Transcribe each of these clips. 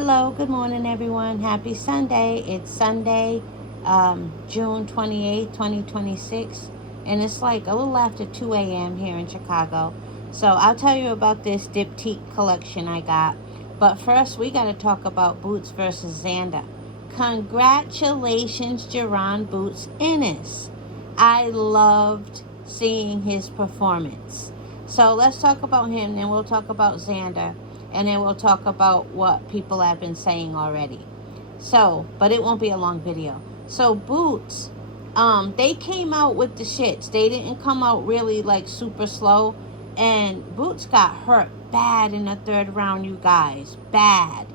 Hello, good morning, everyone. Happy Sunday. It's Sunday, June 28th, 2026, and it's like a little after 2 a.m. here in Chicago. So I'll tell you about this diptyque collection I got. But first, we got to talk about Boots versus Xander. Congratulations, Jaron Boots Ennis. I loved seeing his performance. So let's talk about him, then we'll talk about Xander, and then we'll talk about what people have been saying already. So, but it won't be a long video. So Boots, they came out with the shits. They didn't come out really like super slow, and Boots got hurt bad in the third round, you guys, bad,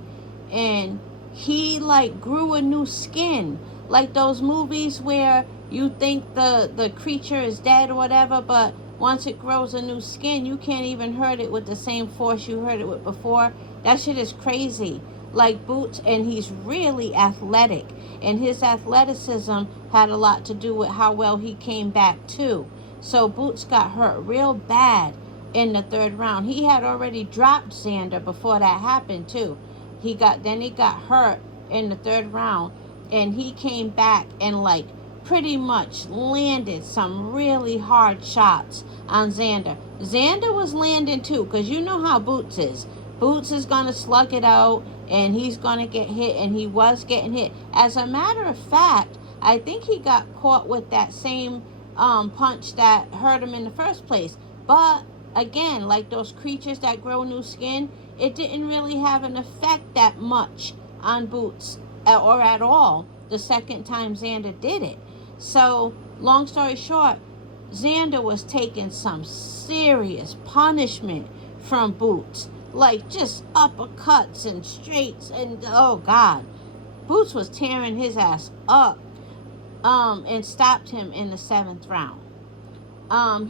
and he like grew a new skin, like those movies where you think the creature is dead or whatever, but once it grows a new skin, you can't even hurt it with the same force you hurt it with before. That shit is crazy. Like Boots, and he's really athletic, and his athleticism had a lot to do with how well he came back too. So Boots got hurt real bad in the third round. He had already dropped Xander before that happened too. He got hurt in the third round, and he came back and like pretty much landed some really hard shots on Xander. Xander was landing too, because you know how Boots is. Boots is going to slug it out, and he's going to get hit, and he was getting hit. As a matter of fact, I think he got caught with that same punch that hurt him in the first place. But again, like those creatures that grow new skin, it didn't really have an effect that much on Boots or at all the second time Xander did it. So, long story short, Xander was taking some serious punishment from Boots. Like just uppercuts and straights, and oh God. Boots was tearing his ass up. And stopped him in the seventh round.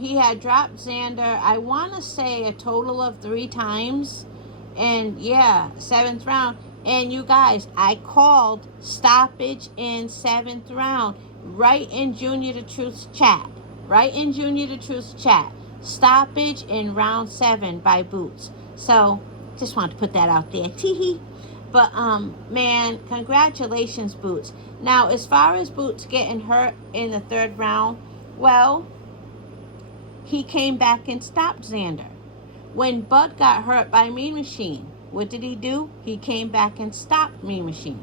He had dropped Xander, I want to say a total of 3 times. And yeah, seventh round. And you guys, I called stoppage in seventh round. Right in Junior the Truth's chat. Right in Junior the Truth's chat. Stoppage in round 7 by Boots. So, just wanted to put that out there. Teehee. But, man, congratulations, Boots. Now, as far as Boots getting hurt in the third round, well, he came back and stopped Xander. When Bud got hurt by Mean Machine, what did he do? He came back and stopped Mean Machine.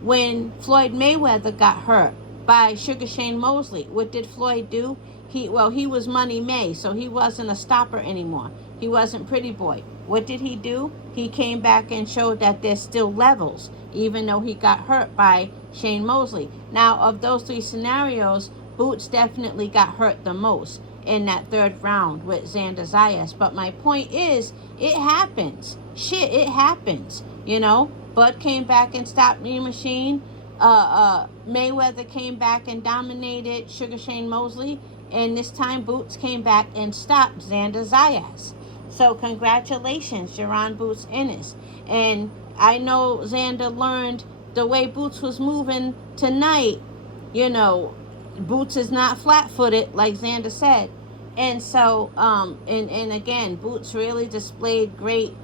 When Floyd Mayweather got hurt by Sugar Shane Mosley, what did Floyd do? He was Money May, so he wasn't a stopper anymore. He wasn't Pretty Boy. What did he do? He came back and showed that there's still levels, even though he got hurt by Shane Mosley. Now, of those 3 scenarios, Boots definitely got hurt the most in that third round with Xander Zayas. But my point is, it happens. Shit, it happens. You know, Bud came back and stopped Mean Machine. Mayweather came back and dominated Sugar Shane Mosley. And this time, Boots came back and stopped Xander Zayas. So congratulations, Jaron Boots Ennis. And I know Xander learned the way Boots was moving tonight. You know, Boots is not flat-footed, like Xander said. And so, and again, Boots really displayed great.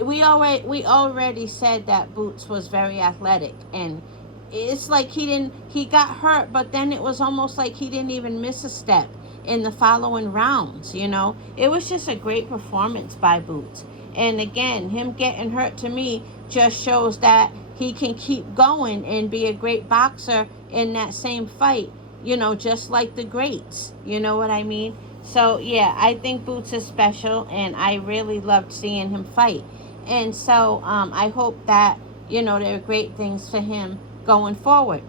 We already said that Boots was very athletic, and it's like he got hurt, but then it was almost like he didn't even miss a step in the following rounds, you know. It was just a great performance by Boots. And again, him getting hurt to me just shows that he can keep going and be a great boxer in that same fight, you know, just like the greats. You know what I mean? So, yeah, I think Boots is special, and I really loved seeing him fight. And so I hope that, you know, there are great things for him going forward.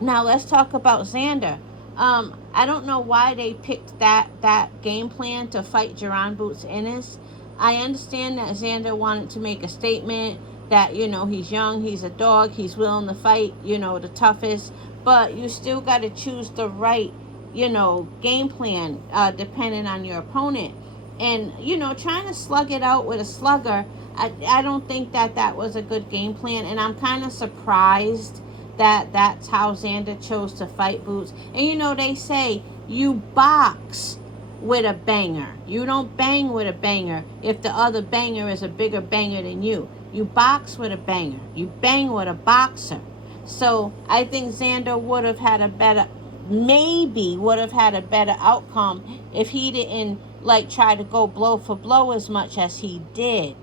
Now, let's talk about Xander. I don't know why they picked that game plan to fight Jaron Boots Ennis. I understand that Xander wanted to make a statement that, you know, he's young, he's a dog, he's willing to fight, you know, the toughest. But you still got to choose the right, you know, game plan depending on your opponent. And, you know, trying to slug it out with a slugger, I don't think that was a good game plan. And I'm kind of surprised that that's how Xander chose to fight Boots. And, you know, they say you box with a banger. You don't bang with a banger if the other banger is a bigger banger than you. You box with a banger. You bang with a boxer. So I think Xander would have had a better, maybe would have had a better outcome if he didn't like try to go blow for blow as much as he did.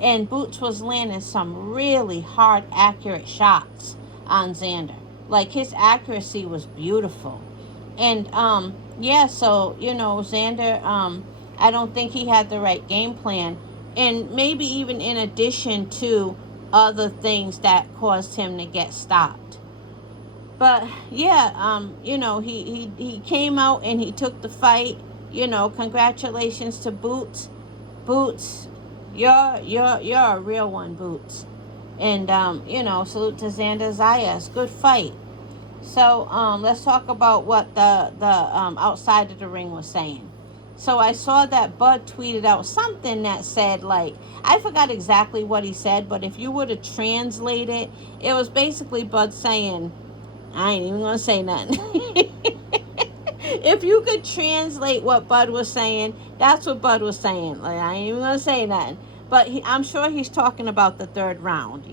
And Boots was landing some really hard, accurate shots on Xander. Like his accuracy was beautiful. And yeah, so Xander, I don't think he had the right game plan, and maybe even in addition to other things that caused him to get stopped. But yeah, he came out and he took the fight. Congratulations to Boots. Boots, you're a real one, Boots. And salute to Xander Zayas. Good fight. So let's talk about what the outside of the ring was saying. So I saw that Bud tweeted out something that said, like, I forgot exactly what he said, but if you were to translate it, it was basically Bud saying, I ain't even gonna say nothing. If you could translate what Bud was saying, that's what Bud was saying. Like, I ain't even gonna say nothing. But I'm sure he's talking about the third round,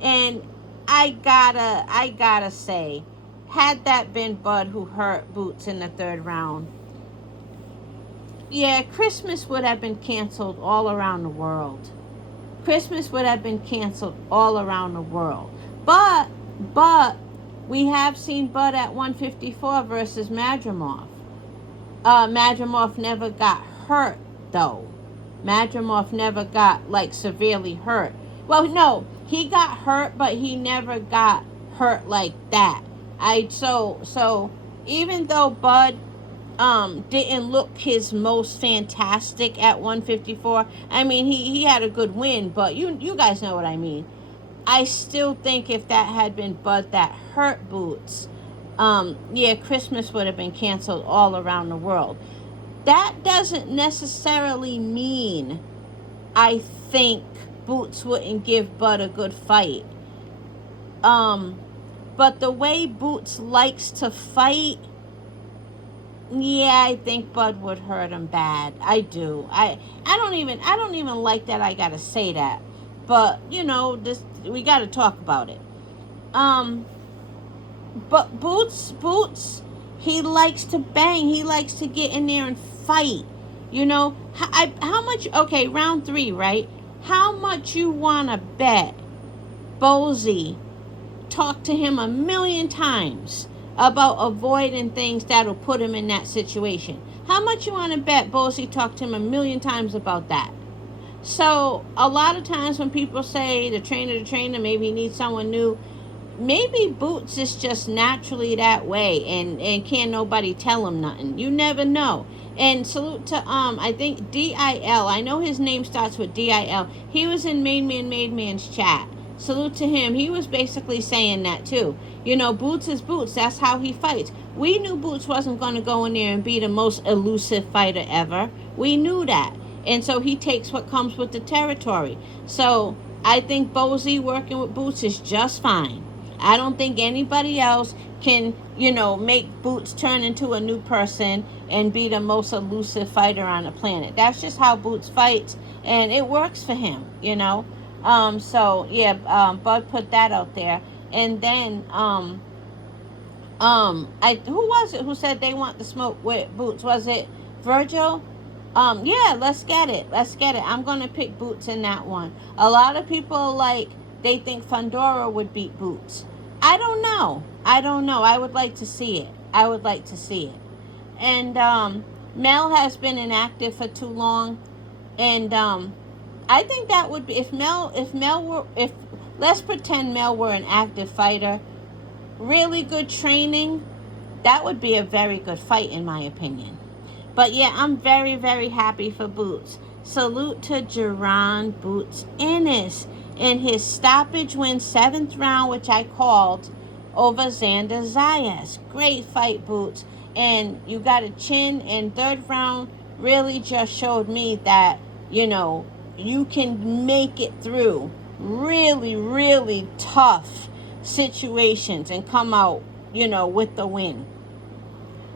And I gotta say, had that been Bud who hurt Boots in the third round, yeah, Christmas would have been canceled all around the world. Christmas would have been canceled all around the world. But we have seen Bud at 154 versus Madrimov. Madrimov never got hurt, though. Madrimov never got, like, severely hurt. Well, no, he got hurt, but he never got hurt like that. So even though Bud didn't look his most fantastic at 154, I mean, he had a good win, but you guys know what I mean. I still think if that had been Bud that hurt Boots, yeah, Christmas would have been canceled all around the world. That doesn't necessarily mean I think Boots wouldn't give Bud a good fight. But the way Boots likes to fight, yeah, I think Bud would hurt him bad. I do. I don't even like that I gotta say that. But, we gotta talk about it. But Boots, he likes to bang. He likes to get in there and fight. How much, okay, round 3, right? How much you wanna bet Bozy talked to him a million times about avoiding things that'll put him in that situation? How much you want to bet Bozy talked to him a million times about that? So a lot of times when people say the trainer, maybe he needs someone new, maybe Boots is just naturally that way, and can't nobody tell him nothing. You never know. And salute to I think DIL. I know his name starts with DIL. He was in Made Man's chat. Salute to him. He was basically saying that too. Boots is Boots. That's how he fights. We knew Boots wasn't going to go in there and be the most elusive fighter ever. We knew that. And so he takes what comes with the territory. So I think Bozy working with Boots is just fine. I don't think anybody else can, make Boots turn into a new person and be the most elusive fighter on the planet. That's just how Boots fights, and it works for him, So yeah, Bud put that out there. And then who was it who said they want to smoke with Boots? Was it Virgil? Yeah, let's get it. I'm gonna pick Boots in that one. A lot of people they think Fundora would beat Boots. I don't know. I would like to see it. And Mel has been inactive for too long, and I think that would be if let's pretend Mel were an active fighter, really good training, that would be a very good fight in my opinion. But yeah, I'm very, very happy for Boots. Salute to Jaron Boots Ennis in his stoppage win, 7th round, which I called, over Xander Zayas. Great fight, Boots. And you got a chin, and 3rd round really just showed me that, you can make it through really, really tough situations and come out, with the win.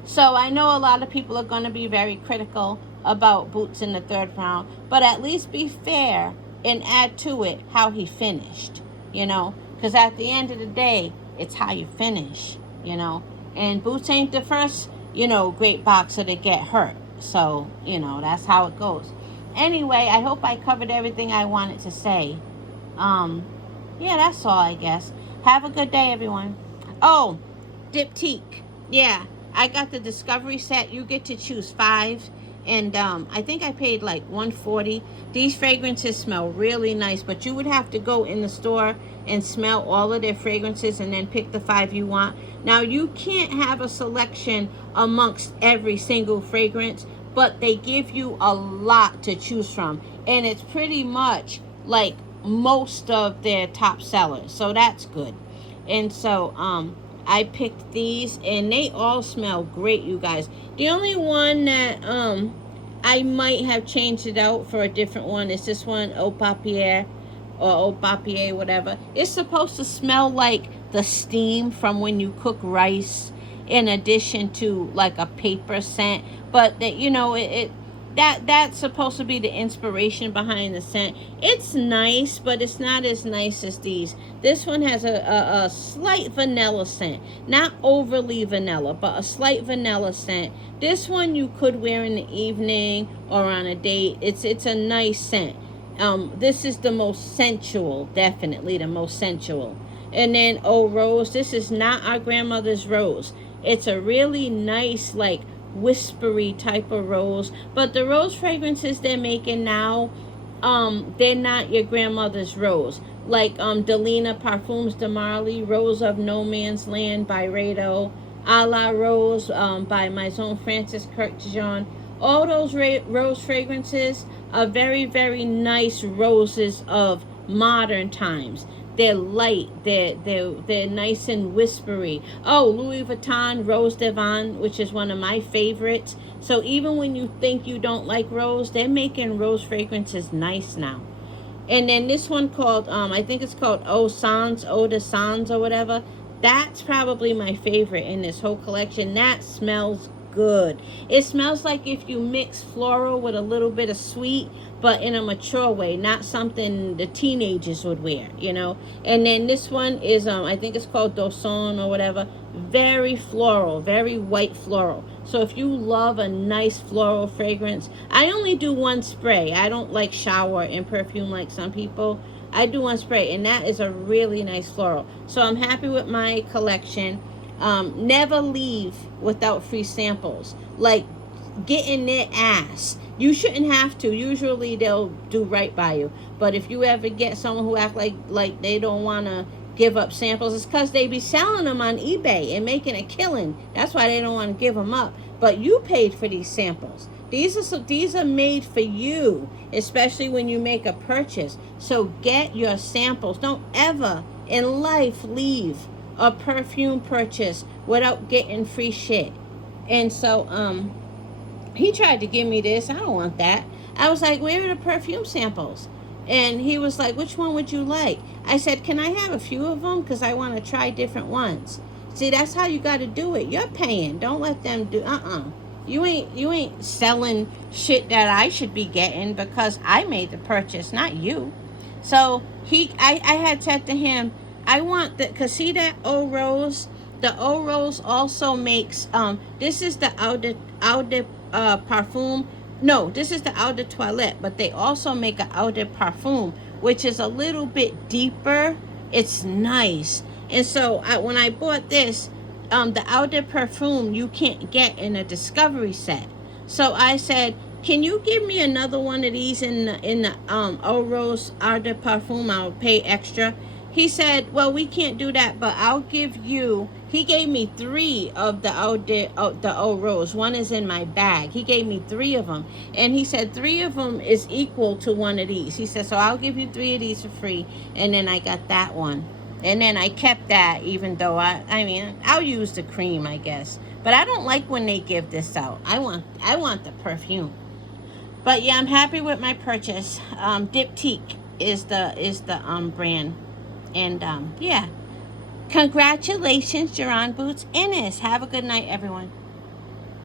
So I know a lot of people are going to be very critical about Boots in the third round, but at least be fair and add to it how he finished, you know, because at the end of the day, it's how you finish, you know. And Boots ain't the first, you know, great boxer to get hurt. So, you know, that's how it goes. Anyway, I hope I covered everything I wanted to say. Um, yeah, that's all, I guess. Have a good day, everyone. Oh, Diptyque. Yeah, I got the Discovery set. You get to choose 5. And I think I paid like $140. These fragrances smell really nice, but you would have to go in the store and smell all of their fragrances and then pick the 5 you want. Now, you can't have a selection amongst every single fragrance, but they give you a lot to choose from. And it's pretty much like most of their top sellers. So that's good. And so I picked these and they all smell great, you guys. The only one that I might have changed it out for a different one is this one, Eau Papier, or Eau Papier, whatever. It's supposed to smell like the steam from when you cook rice, in addition to like a paper scent. But that, you know, that's supposed to be the inspiration behind the scent. It's nice, but it's not as nice as these. This one has a slight vanilla scent. Not overly vanilla, but a slight vanilla scent. This one you could wear in the evening or on a date. It's a nice scent. This is the most sensual, definitely the most sensual. And then Eau Rose. This is not our grandmother's rose. It's a really nice, like, whispery type of rose, but the rose fragrances they're making now, they're not your grandmother's rose. Like Delina Parfums de Marly, Rose of No Man's Land by Rado, A La Rose by Maison Francis Kirk Dijon. All those rose fragrances are very, very nice roses of modern times. They're light. They're nice and whispery. Oh, Louis Vuitton Rose Devon, which is one of my favorites. So even when you think you don't like rose, they're making rose fragrances nice now. And then this one called, I think it's called Eau de Sans or whatever. That's probably my favorite in this whole collection. That smells good. It smells like if you mix floral with a little bit of sweet, but in a mature way, not something the teenagers would wear, you know. And then this one is, I think it's called Dosson or whatever. Very floral, very white floral. So if you love a nice floral fragrance, I only do one spray. I don't like shower and perfume like some people. I do one spray, and that is a really nice floral. So I'm happy with my collection. Never leave without free samples. Like, get in their ass. You shouldn't have to. Usually they'll do right by you. But if you ever get someone who act like they don't want to give up samples, it's because they be selling them on eBay and making a killing. That's why they don't want to give them up. But you paid for these samples. These are made for you, especially when you make a purchase. So get your samples. Don't ever in life leave a perfume purchase without getting free shit. And so he tried to give me this. I don't want that. I was like, where are the perfume samples? And he was like, which one would you like? I said, can I have a few of them? Because I want to try different ones. See, that's how you got to do it. You're paying. Don't let them do, You ain't selling shit that I should be getting because I made the purchase, not you. So I had said to him, I want the, cause see that Eau Rose? The Eau Rose also makes, this is the Eau de Parfum. No, this is the Eau de Toilette, but they also make an Eau de Parfum, which is a little bit deeper. It's nice. And so when I bought this, the Eau de Parfum you can't get in a Discovery set. So I said, can you give me another one of these in the Eau Rose Eau de Parfum? I'll pay extra. He said, well, we can't do that, but I'll give you, he gave me 3 of the Eau Rose. One is in my bag. He gave me 3 of them. And he said 3 of them is equal to one of these. He said, so I'll give you 3 of these for free. And then I got that one. And then I kept that, even though I mean, I'll use the cream, I guess. But I don't like when they give this out. I want the perfume. But yeah, I'm happy with my purchase. Diptyque is the brand. And yeah, congratulations, Jaron Boots Ennis. Have a good night, everyone.